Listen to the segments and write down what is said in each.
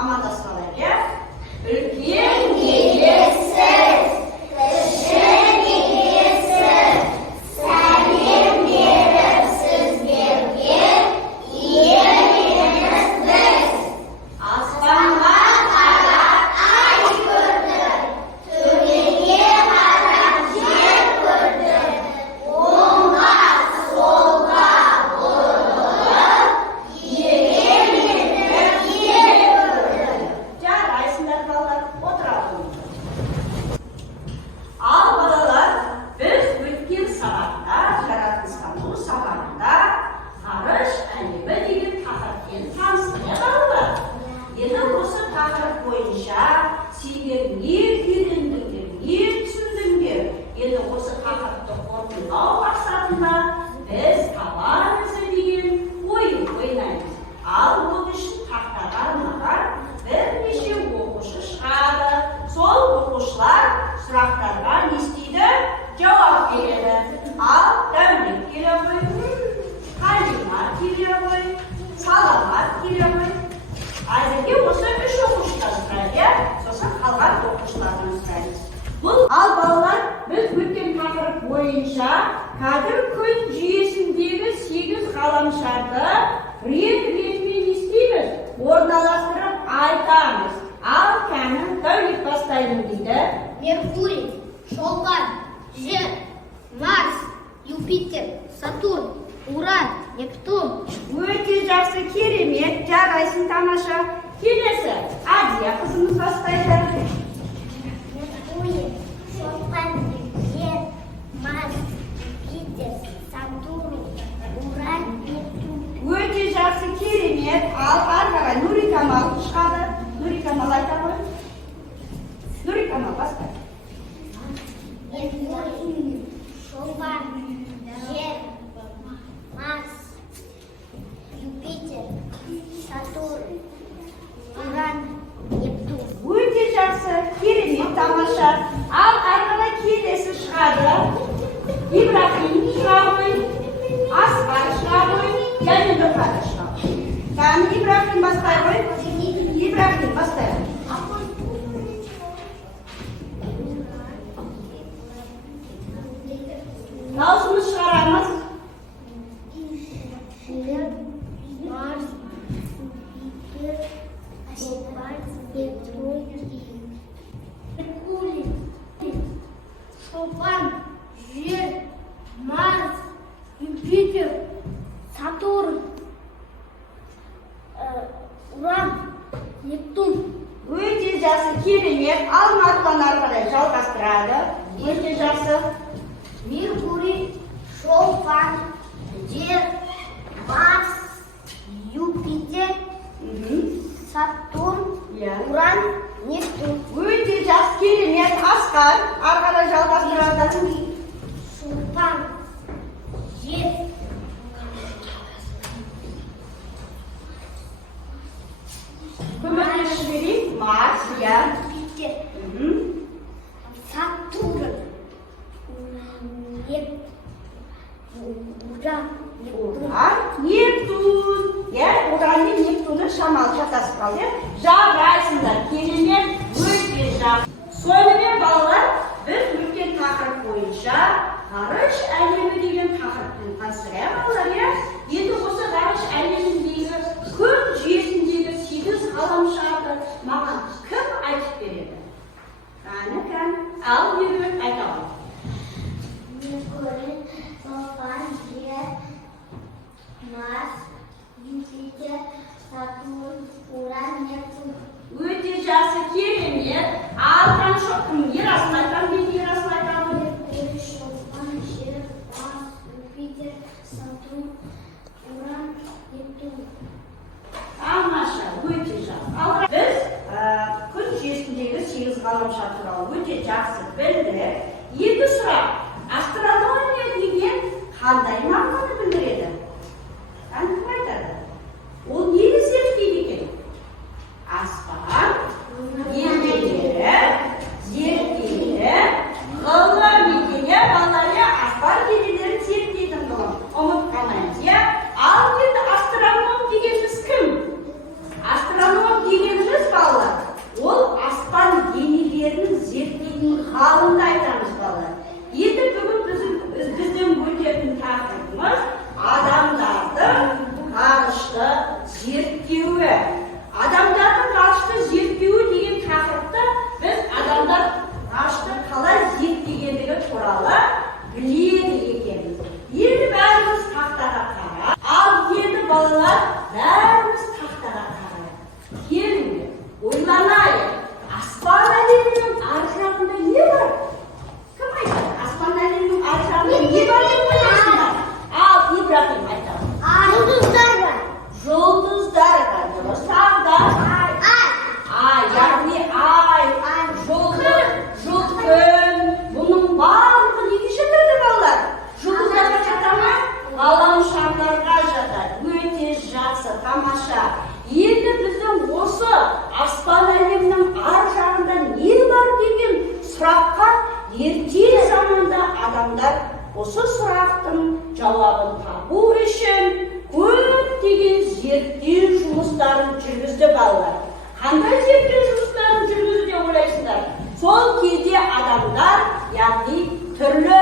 амандасып алайық, иә? Үлкен елесіз, кіші елесіз, сәлем беріп сіздерге иеміз біз. Аспанға қарап ай көрдік, төбеге қарап жер көрдік, оңға солға бұрылып, егеменді ел көрдік. Жарайсыңдар балалар, отырalım. Ал балалар, біз өткен сабақта, жаратылыстану сабағында ғарыш әлемі деген тақырыппен таныстық, иә балалар? Енді осы тақырып бойынша сендер не үйрендіңдер, не түсіндіңдер? Енді осы тақырыпты қорытындылау мақсатында біз табан ізі деген ойын ойнаймыз. Ал ол үшін тақтаға арналған бірнеше оқушы шығады. Сол оқушылар сұрақтарға не істейді? Жауап береді. Ал Дәулет келе ғой, Қалима келе ғой, Саламат келе ғой. Әзірге осы үш оқушыдан сұрайды, сосын қалған оқушылардан сұраймыз. Ал балалар, біз өткен тақырып бойынша қазір күн жүйесіндегі 8 ғаламшарды рет-ретімен істейміз, орналастырып айтамыз. Ал кәні Дәулет бастаймын дейді. Меркурий, Шолған, Жер, Марс, Юпитер, Сатурн, Уран, Нептун. Өте жақсы, керемет, жарайсың, тамаша. Келесі, Азия қызымыз бастайды. Меркурий, Шолған, Жер, Марс, Юпитер, Сатурн, Уран, Нептун. Өте жақсы, керемет. Ал арқаға Нурикамал шығады. Нурикамал айта ғой. Нурикамал бастай. Меркурий, Шолған, Жер, Марс, Юпитер, Сатурн, Уран, Нептун. Өте жақсы, керемет, тамаша. Ал арқаға келесі шығады. Ибрахим шыға ғой, Асқар шыға ғой, және Нұрқады шыға ғой. Кәні Ибрахим бастай ғой. Ибрахим бастай ғой. Дауысымыз шығарамыз. Жер, Марс, Юпитер, Нептун. Меркурий, Шолған, Жер, Марс, Юпитер, Сатурн, Уран, Нептун. Өте жақсы, керемет. Алматыдан арқадай жалғастырады. Өте жақсы. Меркурий, Шолған, Жер, Марс, Юпитер, Сатурн, Уран, Нептун. Өте жақсы, керемет. Асқар арқадай жалғастырады. Шолған, Жер, Көмектесіп берейік. Марс, иә. Юпитер, Сатурн, Уран, Нептун. Иә, Уран мен Нептунның шамалы шатасып қалды. Жарайсыңдар, керемет, өте жақсы. Сонымен балалар, біз өткен тақырып бойынша ғарыш әлемі деген тақырыппен таныстық, балалар, иә? Енді осы ғарыш әлеміндегі күн жүйесіндегі 8 ғаламшарды маған кім айтып береді? Кәні? Ал меруерт айта ғой. Меркурий, Шолған, Жер, Марс, Юпитер, Сатурн, Уран, Нептун. Өте жақсы, керемет. Ал таншық кім? Ерасын айтам, мен ерасын айтам. Меркурий, Шолған, Жер, Марс, Юпитер, Сатурн, Уран, Нептун. Тамаша, өте жақсы. Ал біз күн жүйесіндегі 8 ғаламшар туралы өте жақсы білдік. Енді сұрақ, астрономия деген қандай мағынаны білдіреді? Кім айтады? Ол нені зерттейді екен? Аспан, денелері, зерттейді, ғылым екені балалар, аспан денелерін зерттейтін ғылым. Ұмытқанайыз, иә? Ал енді астроном дегеніміз кім? Астроном дегеніміз ойланайық, аспан әлемінің ар жағында не бар? Кім айтады? Аспан әлемінің ар жағында не бар деп ойлайсыңдар? Ал Ибрахим айтады. Жұлдыздар бар. Жұлдыздар бар. Дұрыс. Тағы да ай, яғни ай, жұлдыз, күн. Бұның барлығы неше түрлі балалар? Жұлдыздарға жата ма? Ғаламшарларға жатады. Өте жақсы, тамаша. Енді біздің осы аспан әлемінің ар жағында не бар деген сұраққа ерте заманда адамдар осы сұрақтың жауабын табу үшін көптеген зерттеу жұмыстарын жүргізді балалар. Қандай зерттеу жұмыстарын жүргізді деп ойлайсыңдар? Сол кезде адамдар, яғни түрлі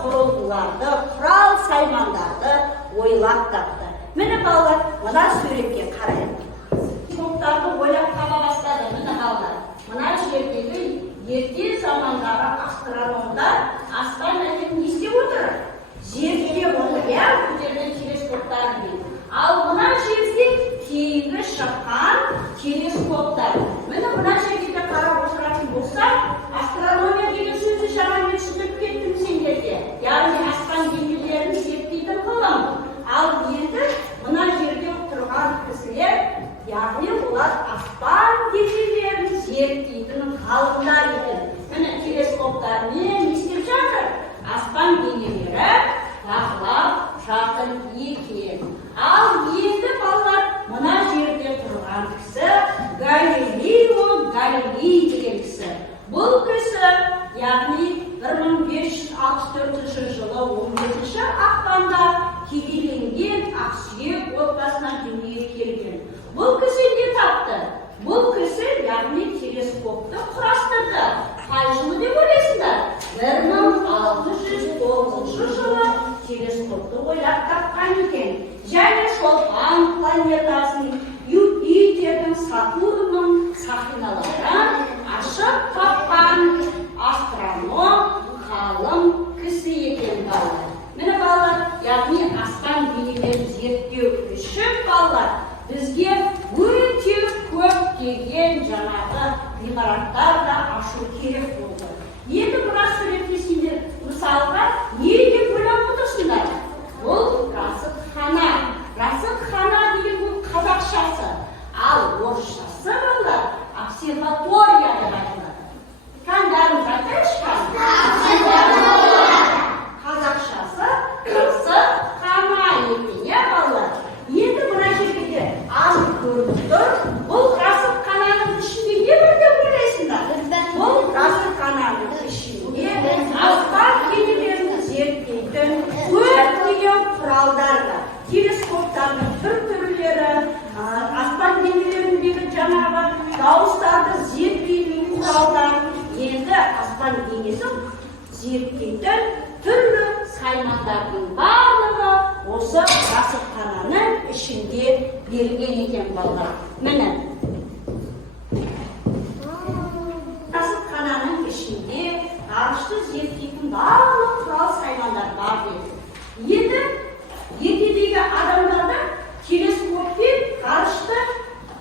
құрылғыларды, құрал-саймандарды ойлап тапты. Міне балалар, мына суретке қарайық. Топтарды ойлап таба бастады. Міне балалар, мына жердегі ерте замандағы астрономдар аспан әлемін не істеп отыр? Зерттеп отыр. Бұл жерде телескоптармен. Ал мына жерде кейінгі шыққан телескоптар. Міне мына жерге қарап отыратын болсақ, астрономия деген сөзді жаңа мен түсініп кеттім сендерге. Яғни аспан денелерін зерттейтін ғылым. Ал енді мына жерде тұрған кісілер, яғни олар аспан денелерін зерттейтін ғалымдар екен. Міне телескоптармен не істеп жатыр? Аспан денелері бақылап жатыр екен. Ал енді балалар, мына жерде тұрған кісі Галилео Галилей деген кісі. Бұл кісі, яғни 1564 жылы 15 ақпанда кедейленген ақсүйек отбасынан дүниеге келген. Бұл кісі не тапты? Бұл кісі, яғни телескопты құрастырды. Қай жылы деп ойлайсыңдар? 1609 жылы телескопты ойлап тапқан екен. Және шолпан планетасын, Юпитердің, Сатурнның сақиналарын ашып тапқан астроном, ғалым кісі екен балалар. Міне балалар, яғни аспан денелерін зерттеу үшін балалар бізге өте көптеген жаңағы ғимараттар да ашу керек болды. Енді мына суретке сендер мысалға не деп ойлап отырсыңдар? Бұл расатхана. Расатхана деген бұл қазақшасы. Ал орысшасы балалар обсерватория деп айтылады. Қандарын айтайықшы? Қазақшасы расатхана екен, иә балалар? Енді мына жерге анық көрініп тұр. Бұл расатхананың ішінде не бар деп ойлайсыңдар? Бұл расатхананың ішінде аспан денелерін зерттейтін көптеген құралдар бар. Телескоптардың түрлері, аспан денелеріндегі жаңағы дауыстарды зерттейтін құралдар. Енді аспан денесін зерттейтін түрлі саймандардың барлығы осы расатхананың ішінде берілген екен балалар. Міне расатхананың ішінде ғарышты зерттейтін барлық құрал-саймандар бар деді. Енді ертедегі адамдарда телескоппен ғарышты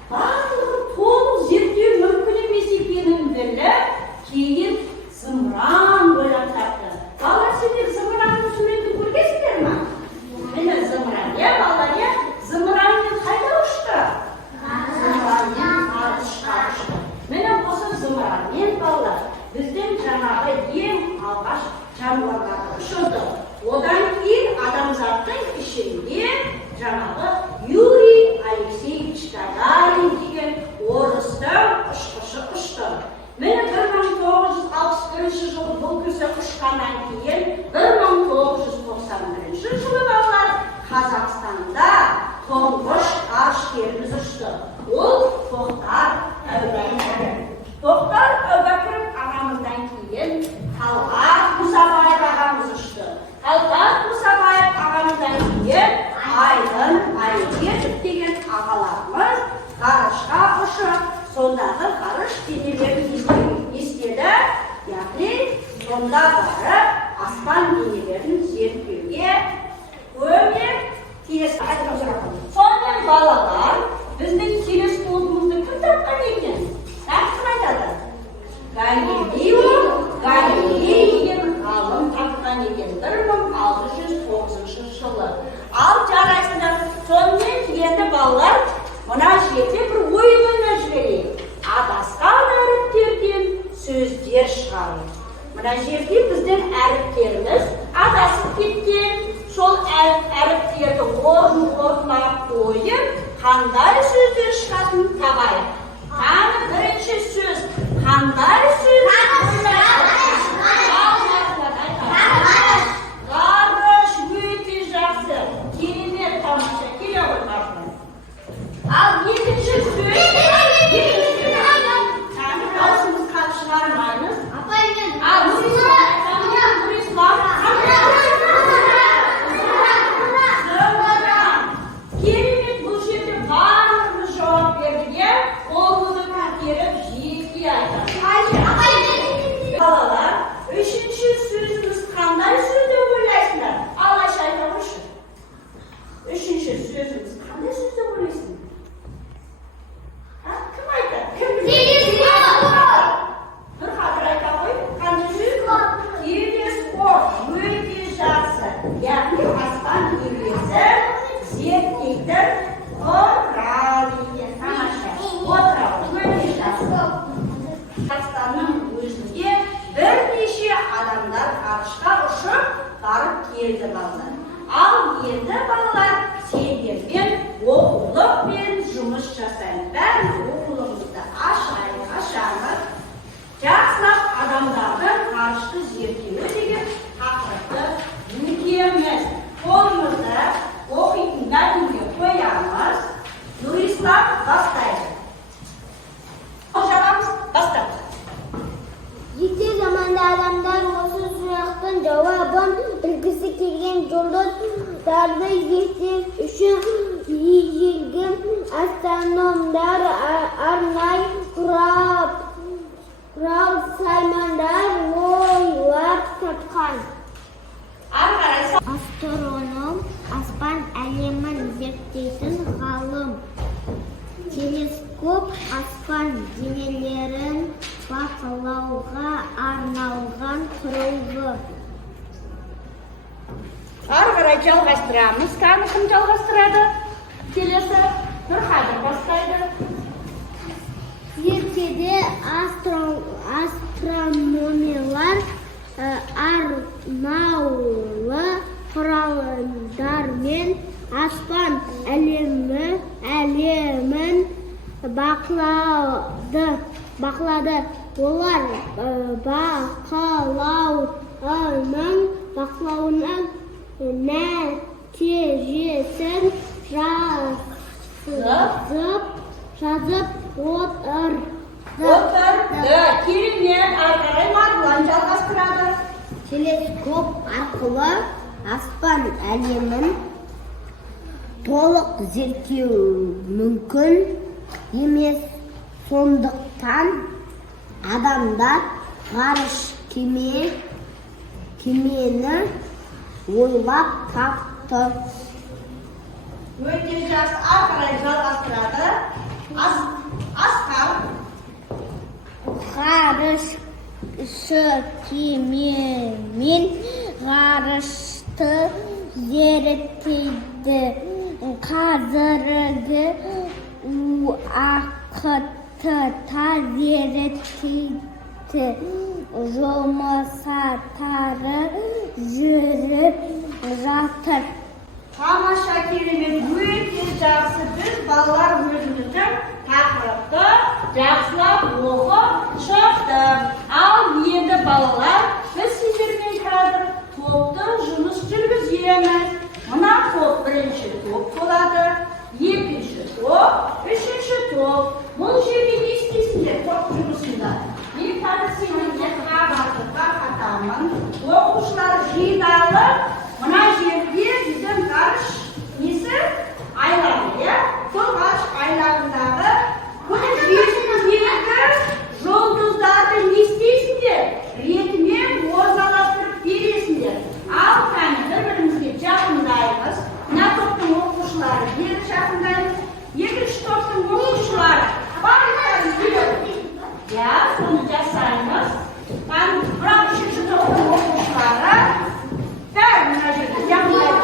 барлығын толық зерттеу мүмкін емес екенін біліп, кейін зымыран ойлап тапты. Балалар, сендер зымыранның суретін көргенсіңдер ме? Міне зымыран, иә балалар, иә? Зымыранмен қайда ұшты? Зымыранмен ғарышқа ұшты. Міне осы зымыранмен балалар біздің жаңағы ең алғаш жануарлар ұшырды. Одан кейін адамзаттың ішінде жаңағы Юрий Алексеевич Гагарин деген орыстың ұшқышы ұшты. Міне 1961 жылы бұл кісі ұшқаннан кейін 1991 жылы балалар Қазақстанда тұңғыш ғарышкеріміз ұшты. Ол Тоқтар Әубәкіров. Тоқтар Әубәкіров ағамыздан кейін Талғат Мұсабаев ағамыз ұшты. Талғат Мұсабаев ағамыздан кейін Айдын Айбетов деген ағаларымыз ғарышқа ұшып, сондағы ғарыш денелерін естеді. Яғни сонда барып аспан денелерін зерттеуге көмек. Сонымен балалар, біздің телескопымызды кім тапқан екен? Mına жерде біздің әріптерimiz адасып кеткен. Сол әріптерді орнына қойып, қандай сөздер шығатынын табайық. Қане бірінші сөз қандай сөз? Ғарыш өте жақсы. Керемет, тамаша. Келе ғой қартым. Ал екінші сөз. Даусымыз қатты шығармаймыз. Ал Нұрислам. Керемет, бұл жерде барлығымыз жауап берді. Қолыңызды көтеріп жеке айтамыз. Балалар, үшінші сөзіміз қандай сөз деп ойлайсыңдар? Алайша айта қойшы. Үшінші сөзіміз қандай сөз деп ойлайсың? Кім айтады? Бір қатыр айта қой. Қандай сөз? Телескоп. Өте жақсы. Яғни аспан денесі зерттейтін құрал екен. Тамаша. Отырау. Өте жақсы. Қазақстанның өзінде бірнеше адамдар ғарышқа ұшып барып келді балалар. Ал енді балалар сендермен оқулықпен жұмыс жасаймыз. Бәрі оқулығымызды ашамыз. Жақсылап адамдардың ғарышты зерттеуі деген тақырыпты өтеміз. Қолымызды оқитын мәтінге қоямыз. Нұрислам бастайды. Жағамыз бастайды. Ерте заманда адамдар осы сұрақтың жауабын білгісі келген жұлдыздарды зерттеу үшін ежелгі астрономдар арнайы құрал-саймандар ойлап тапқан. Астроном аспан әлемін зерттейтін ғалым. Телескоп аспан денелерін бақылауға арналған құрылғы. Ары қарай жалғастырамыз. Кім жалғастырады? Келесі Нұрхадыр бастайды. Ертеде астрономиялар арнаулы құралдармен аспан әлемін бақылады. Олар бақылауының нәтижесін жазып отырды. Керемет, ары қарай Марғұлан жалғастырады. Телескоп арқылы аспан әлемін толық зерттеу мүмкін емес. Сондықтан адамдар ғарыш кемені ойлап тапты. Өте жақсы, ары қарай жалғастырады. Асқар. Ғарыш кемемен ғарышты зерттейді. Қазіргі уақытта зерттейтін жұмыстары жүріп жатыр. Тамаша, керемет, өте жақсы. Біз балалар өзіміздің тақырыпты жақсылап оқып шықтық. Ал енді балалар, біз сіздермен қазір топты жұмыс жүргіземіз. Мына топ бірінші топ болады, екінші топ, үшінші топ. Бұл жерде не істейсіңдер топ жұмысында? Мен қазір сендерге қағазды тарқатамын. Оқушылар жиналып, мына жерде біздің ғарыш несі? Айлағы, иә? Сол ғарыш айлағындағы бұл жердегі жұлдыздарды не істейсіңдер? Ретімен орналастырып бересіңдер. Ал қане бір-бірімізге жақындаймыз. Мына топтың оқушылары бері жақындаймыз. Екінші топтың оқушылары барлықтары жүреді. Ja, sono жасаймыз. Бірақ үшінші топтың оқушылары дәл мына жерде жақындаймыз.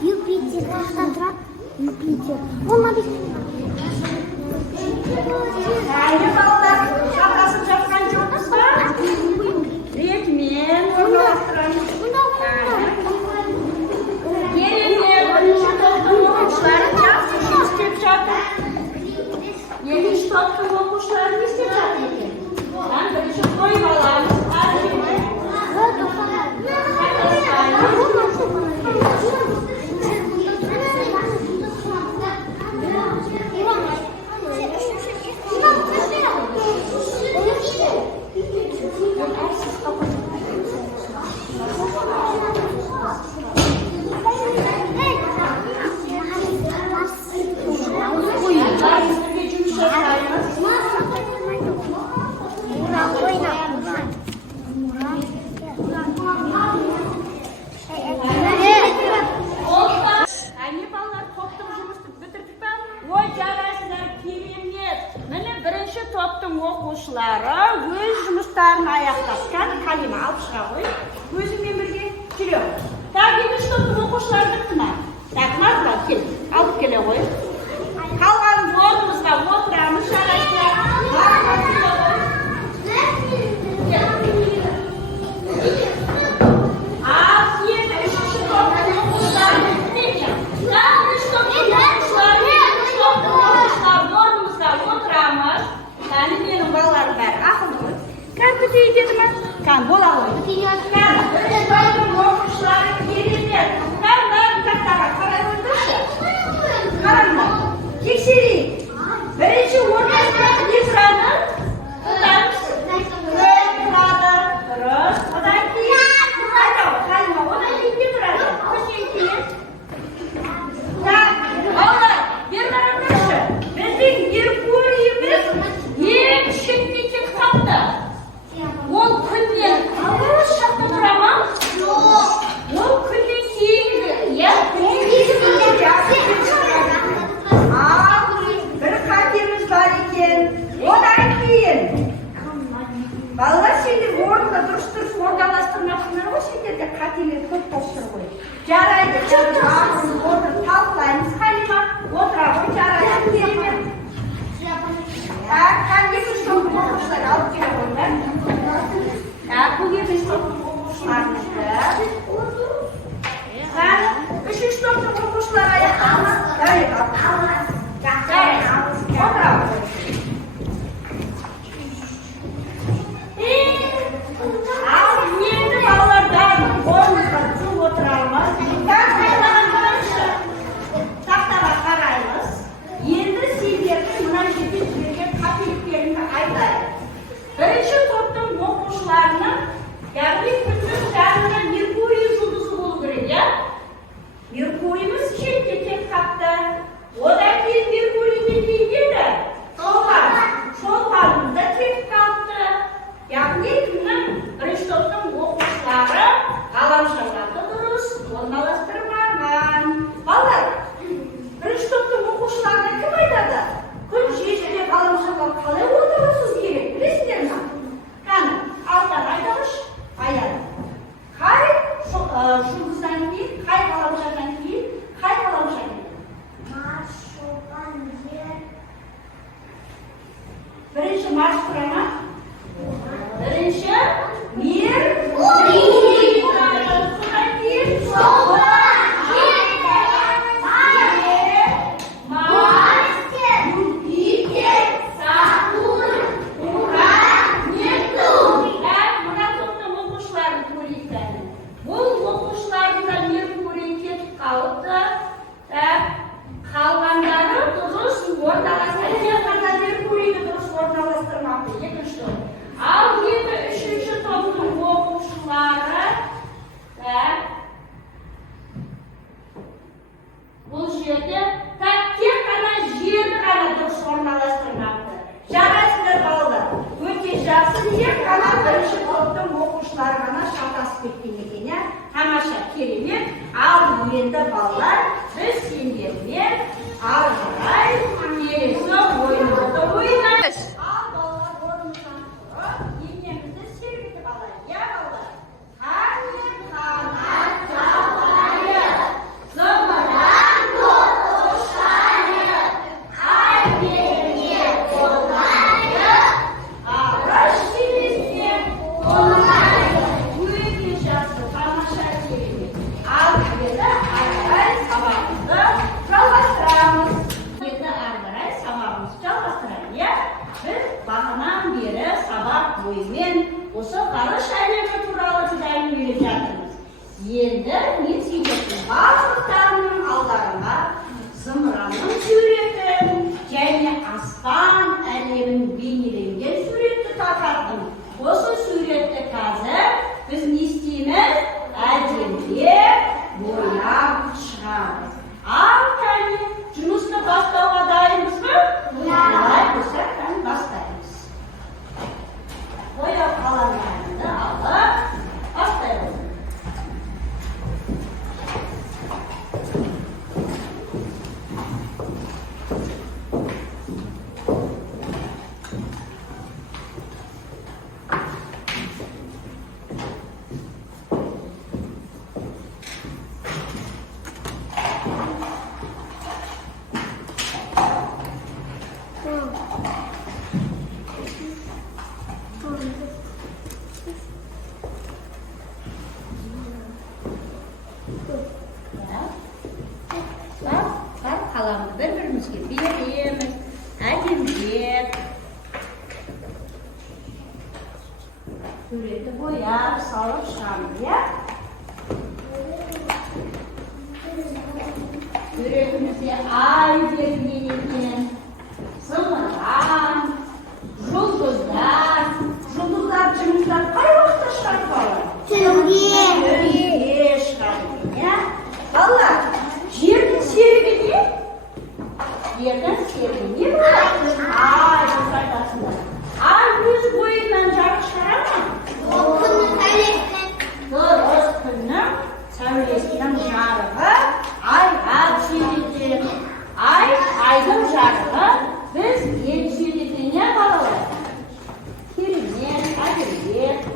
Юпитер қайда тұрады? Юпитер. Оны біз Әйе балалар, шатасып жатқан жоқсыз ба? Ретмен орналастырамыз. Келіңдер, бірінші топтың оқушылары жақсы жұмыс істеп жатыр. Екінші топтың оқушылары не істеп жатыр екен? Бірінші қойып аламыз. Оқушылары өз жұмыстарын аяқтасқан калима алып шыға ғой. Өзімен бірге жүрек. Так, екінші топтың оқушылары бітті ма? Так, Назға кел, алып келе ғой. Қалған орнымызға отырамыз, жарайсыздар. Ал енді үшінші топтың оқушылары бітті екен. Так, үшінші топтың оқушылары орнымызға отырамыз. Кәні менің балаларым бәрі ақылды ғой. Кән күтей деді ма? Кән бола ғой. Кән, өзінің оқушылары керемет. Кән бәрін тақтаға қарай қойдыршы. Қараңдар, тексерейік. Бірінші орнымызға не тұрады? Тұтамыз. Тұрады. Дұрыс. Одан кейін. Айтау, Қалима, одан кейін не тұрады? Көшен кейін. Так, балалар, бер қараңдаршы. Біздің Меркурийіміз ең шетте тек қапты. Ол күннен алыс жақта тұра ма? Жоқ. Ол күннен кейінгі. Иә? Бір қатеміз бар екен. Одан кейін. Балалар сендер орнына дұрыс орналастырмақсыңдар ғой, сендерде қателер көп болып тұр ғой. Жарайды, отыр, талқылаймыз. Қалима, отыра ғой, жарайды, керемет. Так, екінші топтың оқушылары алып келе қойыңдар. Так, бұл екінші топтың оқушыларымызды. Үшінші топтың оқушылары аяқталма. Жарайды, отыра ғой. Ал енді балалардан орнымызға түсіп отырамыз. Тақтаға қараймыз. Енді сендердің мына жерде жіберген қателіктеріңді айтайын. Бірінші топтың оқушыларының, яғни күннің жанында Меркурий жұлдызы болу керек, иә? Меркурийіміз шетте тек қапты. Одан кейін Меркурийден кейін еді? Шолпанымызда тек қалды. Яғни күннің бірінші топтың оқушылары ғаламшарға дұрыс орналастырмаған. Балалар, бірінші топтың оқушыларына кім айтады? Күн жерде ғаламшарға қалай отырғызу керек? Білесіңдер ме? Кәні, алтан айтыңызшы, аян. Қай жұлдыздан кейін, қай ғаламшардан кейін, қай ғаламшар кейін? Марс, шолпан, жер. Бірінші Марс тұра ма? Бірінші Меркурий. Содан кейін шолпан, жер, Марс, Юпитер, Сатурн, Уран, Нептун. Мына топтың оқушыларын көрейік. Бұл оқушыларында Меркурий кетіп қалыпты. Қалғандары дұрыс орналастырмапты. Тек қана Меркурийді дұрыс орналастырмапты. Екінші топ. Ал енді үшінші топтың оқушылары бұл жерде тек қана жерді ғана дұрыс орналастырмапты. Жарайсыздар балалар. Өте жақсы. Тек қана бірінші топтың оқушылары ғана шатасып кеткен екен, иә? Тамаша, керемет. Ал енді балалар, біз сендермен ары қарай келесі ойынымызды ойнаймыз. Ал балалар орнымыздан тұрып бойымен осы ғарыш әлемі туралы жүз әңгімелеп жатырмыз. Енді мен сендердің барлықтарының алдарына зымыранның суретін және аспан әлемін бейнеленген суретті тақаттым. Осы суретті қазір біз не істейміз? Әдемілеп бояп шығамыз. Ал кәне жұмысты бастауға дайынбыз ба? Олай болса кәне бастаймыз. Бояу қаламдарыңды алып бастаймыз. Қаламды бір-бірімізге береміз, әдемілеп. Суретті бояп, салып шығамыз, иә? Суретімізде ай белгіленген, зымыран, жұлдыздар. Жұлдыздар жұмыстар қай уақытта шығады балалар? Түнде шығады, иә? Балалар, жердің серігі не? Жердің серігі не болады? Ай, дұрыс айтасыңдар. Ай өз бойынан жарық шығара ма? Күннің сәулесінен. Дұрыс, күннің сәулесінің жарығы айға түседі. Айдың жарығы бізге түседі. Не балалар? Керемет, әдемілеп.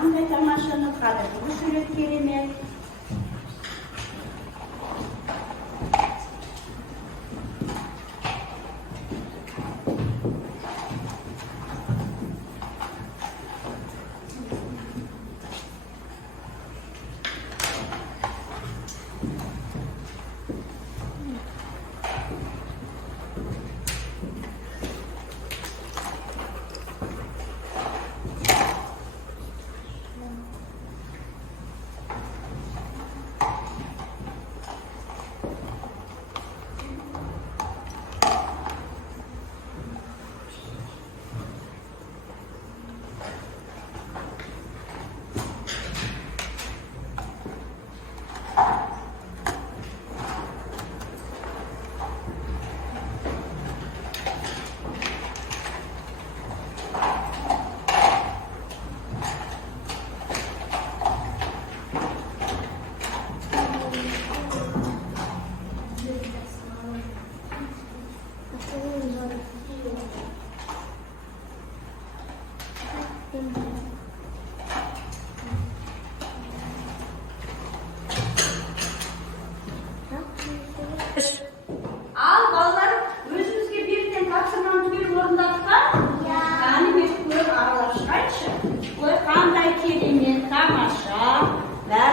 Қандай тамашаны қадірлі сурет керемет.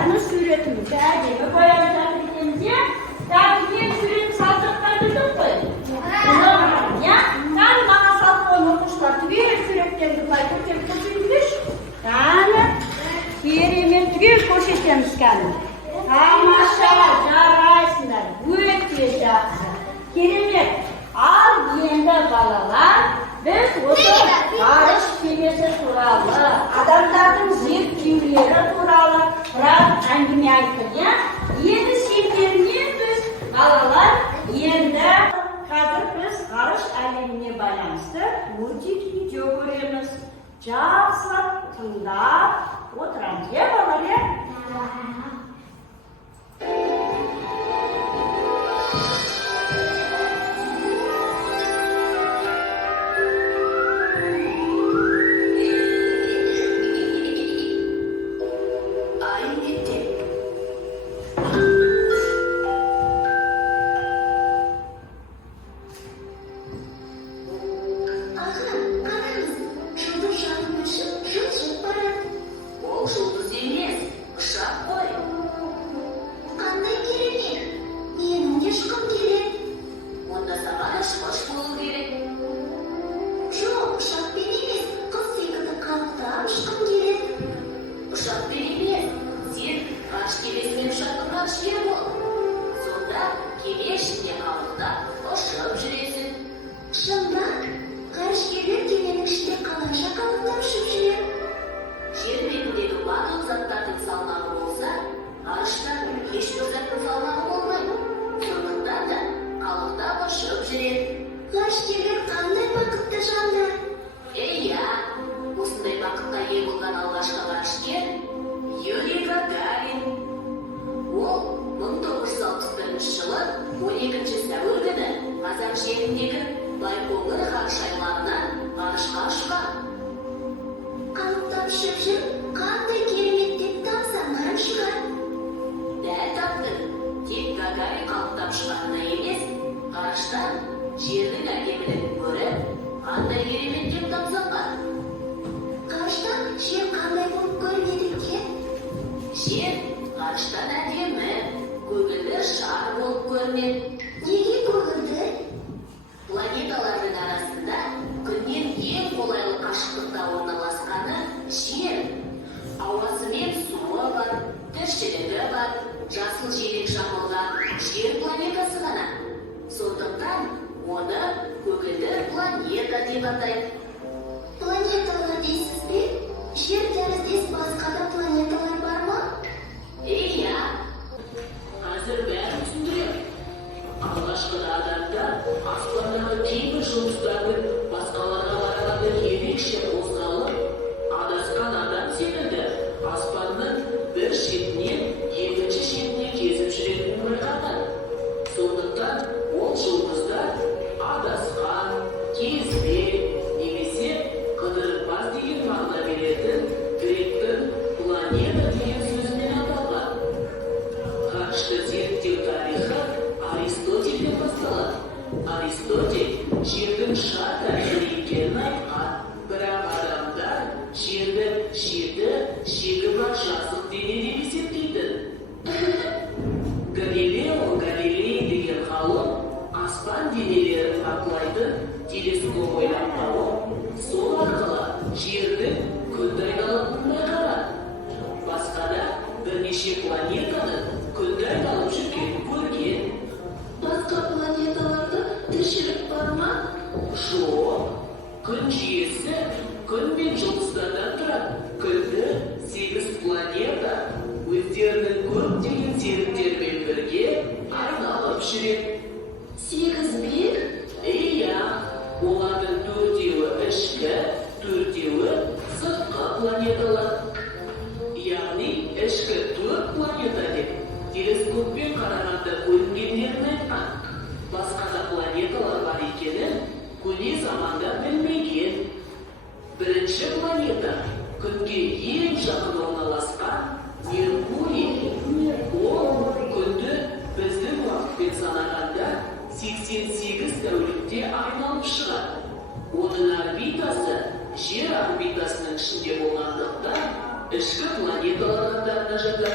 планетаны суретімізді әдемі бояп жатыр екенбіз, иә? Мен суретін салдыртпай білдім ғой. Иә? Маған салып қойған оқушылар түгел суреттерді былай көрсетіп көрсетіңдерші. Керемет түгел көрсетеміз кәні. Тамаша, жарайсыңдар, өте жақсы. Керемет. Ал енді балалар, біз осы ғарыш кемесі туралы, адамдардың зерттеулері туралы біраз әңгіме айттық, иә? Енді сендермен біз балалар, енді қазір біз ғарыш әлеміне байланысты мультик видео көреміз. Жақсылап тыңдап отырамыз, иә балалар, иә? Жер орбитасының ішінде болғандықтан ішкі планеталар қатарына жатады.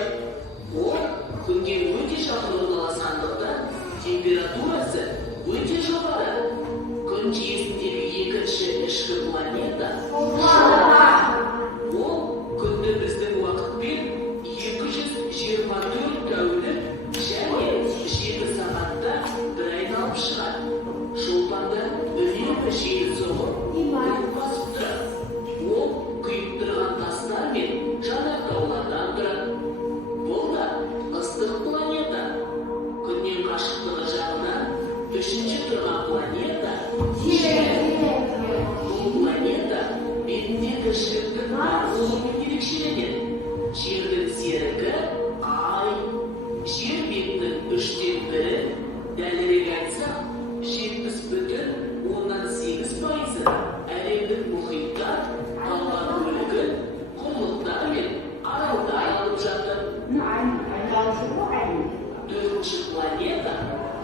екінші планета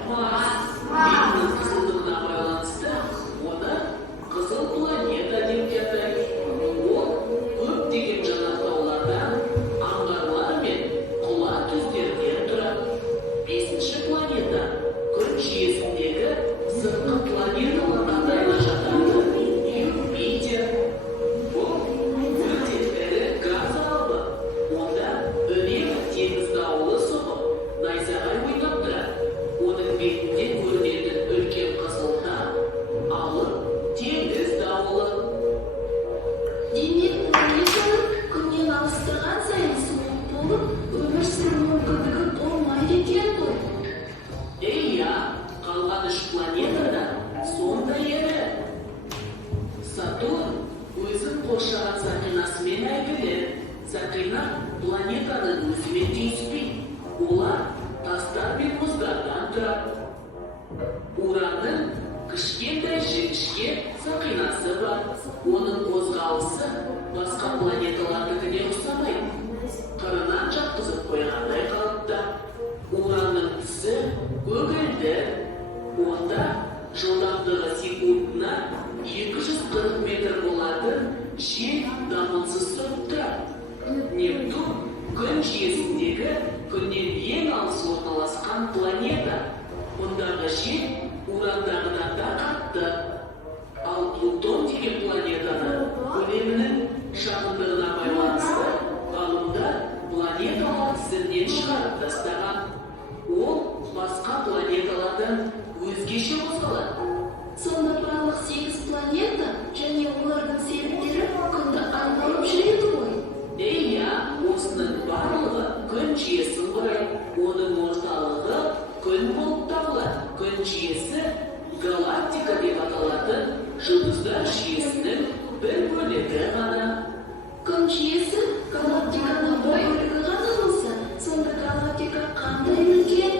Марс. Бетінің қызылдығына байланысты оны қызыл планета деп атайды. Ол көптеген жанартаулардан, аңғарлар мен құла түздерден тұрады. Бесінші планета күн жүйесіндегі сыртқы планеталар қатарына жатады. Юпитер. Бұл өте ірі газ алыбы. Онда үнемі теңіз дауылы соғып, найзағай ойнап тұрады. Оның бетінде көрінетін үлкен қызыл тақ алып теңіз дауылы. Демек, планеталар күннен алыстаған сайын суық болып, өмір сүру мүмкіндігі болмайды екен ғой. Иә, қалған үш планета да сондай еді. Сатурн өзін қоршаған сақинасымен әйгілі. Сақина планетаның өзімен түйіспейді. Олар тастар мен мұздардан тұрады. Уранның кішкентай жіңішке сақинасы бар. Оның қозғалысы басқа планеталардікіне ұқсамайды. Қырынан жатқызып қойғандай қалыпта. Уранның түсі көгілдір. Онда жылдамдығы секундына 240 метр болатын жел дамылсыз соғып тұрады. Нептун күн жүйесіндегі күннен ең алыс орналасқан планета. Мұндағы жел урандағыдан да қатты. Ал Плутон деген планетаны көлемінің шағындығына байланысты ғалымдар планеталар тізімнен шығарып тастаған. Ол басқа планеталардан өзгеше қозғалады. Сонда барлық 8 планета және олардың серіктері күнді айналып жүреді ғой. Иә, осының барлығы күн жүйесін құрайды. Оның орталығы күн болып табылады. Күн жүйесі галактика деп аталатын жұлдыздар жүйесінің бір бөлігі ғана. Күн жүйесі галактиканың бір бөлігі ғана болса, сонда галактика қандай үлкен?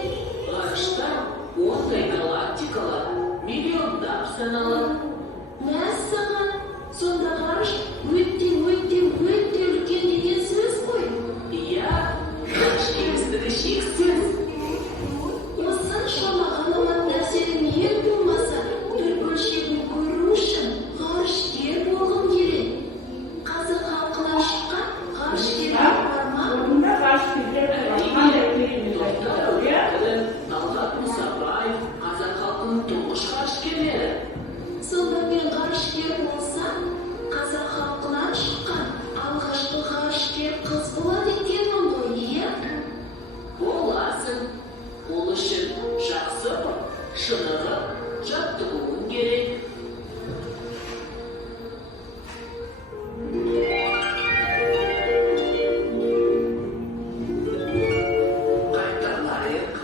Ғарышта ондай галактикалар миллиондап саналады. Мәссаған, сонда ғарыш өте үлкен деген сөз ғой. Иә, ғарыш кеңістігі шексіз. Осыншама ғаламат нәрсенің ең болмаса, бір бөлшегін көру үшін ғарышкер болғым келеді. Қазақ халқынан шыққан ғарышкерлер бар ма? Талғат Мұсабаев, қазақ халқының тұңғыш ғарышкерлері. Сонда мен ғарышкер болсам, қазақ халқынан шыққан алғашқы ғарышкер қыз болады екенмін ғой, иә? Боласың. Ол үшін жақсы шынығып жаттығуың керек. Қайталайық.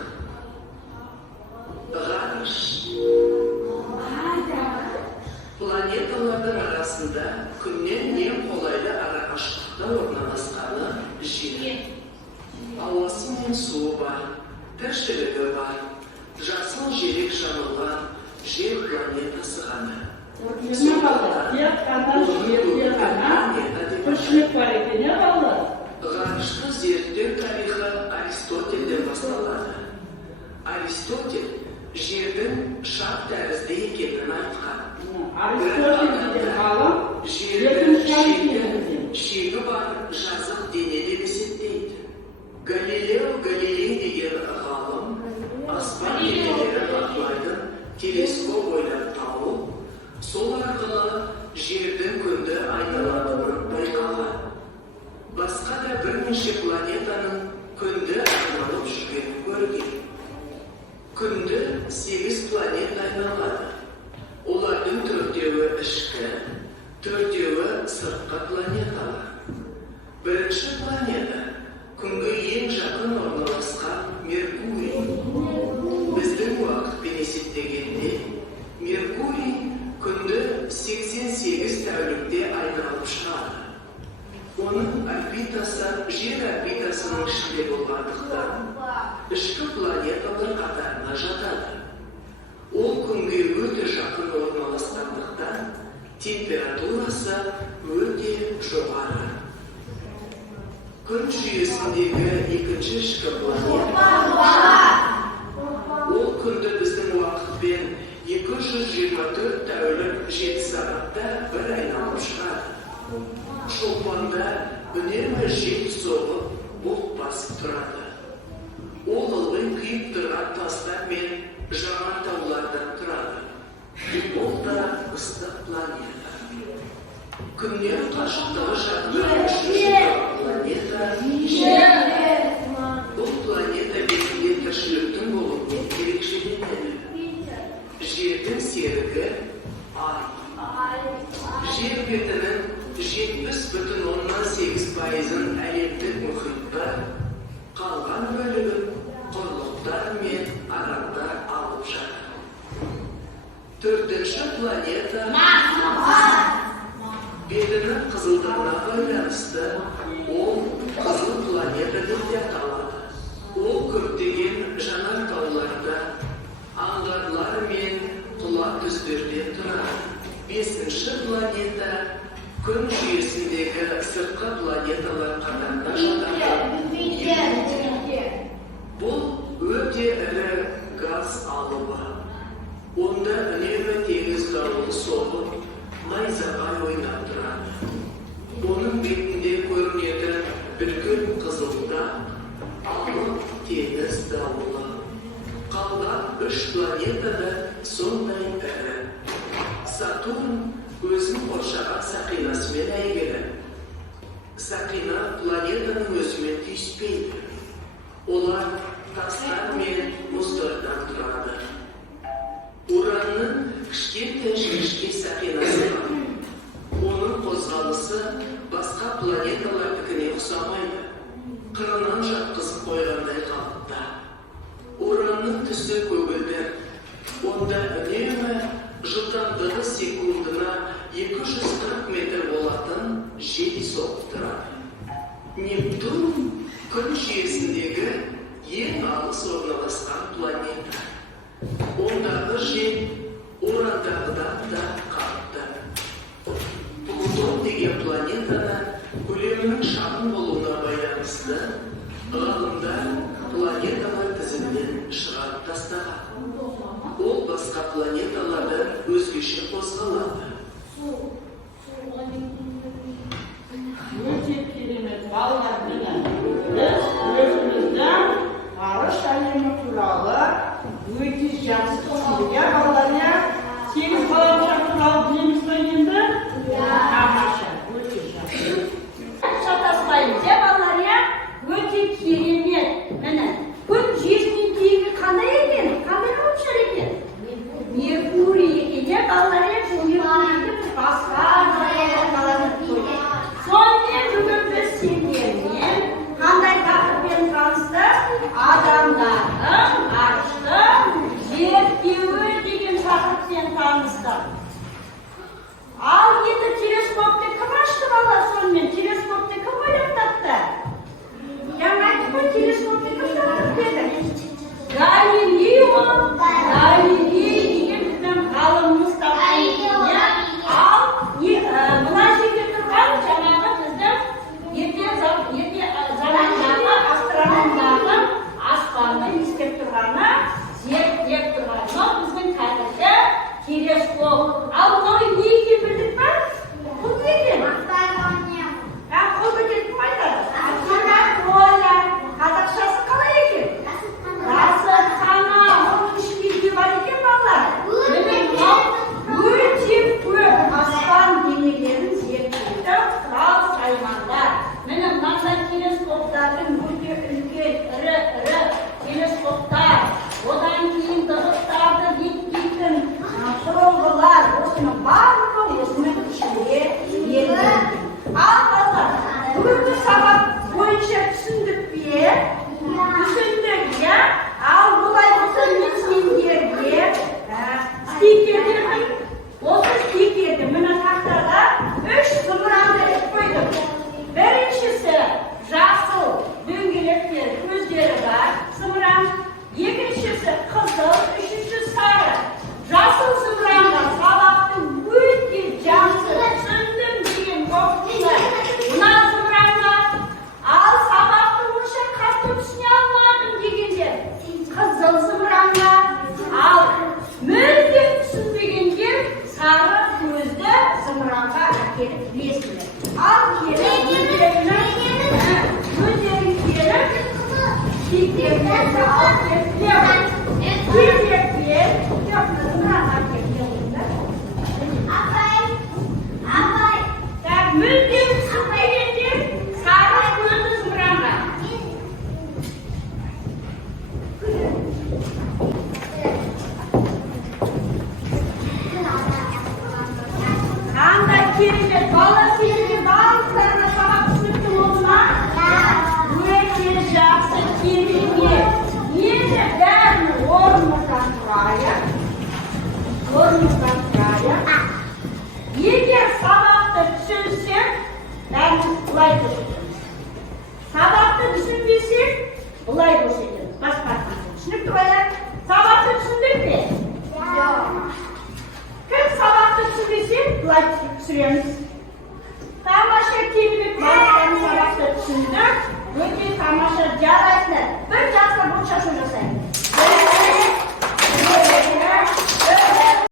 Ғарыш. Планеталардың арасында күннен ең қолайлы арақашықтықта орналасқаны жер. Ауасы мен суы бар, тіршілігі бар, жасыл желек жамылған жер планетасы ғана. Ғарышты зерттеу тарихы Аристотельден басталады. Аристотель жердің шар тәрізді екенін айтқан. Жердің шегі бар жазық дене деп есептейді. Галилео Галилей деген ғалым аспан денелері бақылайтын телескоп ойлап тауып, сол арқылы жердің күнді айналатынын байқаған. Басқа да бірнеше планетаның күнді айналып жүргенін көрген. Күнді 8 планета айналады. Олардың 4-еуі ішкі, 4-еуі сыртқы планеталар. Бірінші планета күнге ең жақын орналасқан Меркурий. Біздің уақытпен есептегенде Меркурий күнді 88 тәулікте айналып шығады. Оның орбитасы жер орбитасының ішінде болғандықтан ішкі планеталар қатарына жатады. Ол күнге өте жақын орналасқандықтан температурасы өте жоғары. Күн жүйесіндегі екінші ішкі планета соғып, бұлт басып тұрады. Ол ылғи күйіп тұрған тастар мен жаман таулардан тұрады. Ол да ыстық планета. Күннен қашықтығы жағынан планета Жер. Бұл планета бетінде тіршіліктің болуымен ерекшеленеді. Жердің серігі Ай. Жер бетінің 70,8% әлемдік мұхитта, қалған бөлігін құрлықтар мен аралдар алып жатыр. Төртінші планета бетінің қызылдығына байланысты ол қызыл планета деп аталады. Ол көптеген жанар тауларда, аңғарлар мен құла түздерден тұрады. Бесінші планета күн жүйесіндегі сыртқы планеталар қатарына жатады. Бұл өте ірі газ алыбы. Онда үнемі теңіз дауылы соғып, найзағай ойнап тұрады. Оның бетінде көрінетін үлкен қызылда алып теңіз дауылы. Қалған 3 планетада сондай ірі. Сатурн өзін қоршаған сақинасымен әйгілі. Сақина планетаның өзімен түйіспейді. Олар тастар мен мұздардан тұрады. Уранның кішкентай жіңішке сақинасы бар. Оның қозғалысы басқа планеталардікіне ұқсамайды. Қырынан жатқызып қойғандай қалыпта. Уранның түсі көгілдір. Онда үнемі жылдамдығы секундына 240 метр болатын жел соғып тұрады. Нептун күн жүйесіндегі ең алыс орналасқан планета. Ондағы жел Урандағыдан да қатты. Плутон деген планетаны көлемінің шағын болуына байланысты ғалымдар планеталар тізімінен шығарып тастаған. Ол басқа планеталардан өзгеше қозғалады. Өте керемет балалар мені. Біз өзіміздің ғарыш әлемі туралы өте жақсы түсіндік, балалар. Теңіз ғаламшар туралы білеміз бе енді? Тамаша, өте жақсы. Шатаспаймыз, балалар, өте керемет. Міне, күн жүйесінің тегі қандай екен? Қандай ғаламшар екен? Меркурий екен, балалар, Меркурийді басқа ғаламшарлардан бөлек. Сонымен бүгін біз сендермен қандай тақырыппен таныстық? Адамдардың ғарыштың зерттеуі деген тақырыппен таныстық. Ал енді телескопты кім ашты, бала? Сонымен телескопты кім ойлап тапты? Жаңа айтып қой, телескопты кім тапты деді? Галилей деген біздің ғалымымыз тапты. Ал мына жерде тұрған жаңағы біздің замандағы астрономдардың аспанды естеп тұрғаны, зерттеп тұрғаны біздің қазіргі телескоп. Ал мынау не екен білдік па? Бұл не екен? Қол көтеріп кім айтады? Оля. Қазақшасы қалай екен? Расатхана. Оның ішінде не бар екен, балалар? Өте көп аспан денелерін зерттеуді құрал-саймандар. Міне мынандай телескоптардың өте үлкен, ірі телескоптар. Одан кейін дыбыстарды беттейтін құрылғылар. Осының барлығы осының ішінде енген. Ал балалар, бүгінгі сабақ бойынша түсіндік пе? Түсіндік, иә? Ал бұлай болса мен сендерге стикерлердің, осы стикерді мына тақтада 3 зымыранды іліп қойдым. Біріншісі жасыл дөңгелектер, көздері бар зымыран. Екіншісі қызыл, үшінші сары. Жасыл зымыранға сабақты өте жақсы түсіндім деген жоқсыздар. Мына зымыранға ал сабақты онша қатты түсіне алмадым дегендер. Қызыл зымыранға ал мүлдем түсінбегендер сары көзді зымыранға әкеліп білесіңдер. Ал келіп Çiftliklerinizi alıp getiriyorum. Çiftlikler, yapmadığını almak getiriyorlar. Ben müldüm süpürgedir, sarı kuyruğunuz buramda. Kanda kirli, bala kirli, bazılarına sabah sürdüm olma. Buraya gireceksin kirliye. Niye de ben ormadan buraya? Ormadan buraya. Eğer sabahta düşünsem, ben bulay boşayacağım. Sabahta düşünmesem, bulay boşayacağım. Baş parçası. Düşünüp duraya, sabahta düşündün mü? Yok. Kız sabahta düşünmesem, bulay sürüyoruz.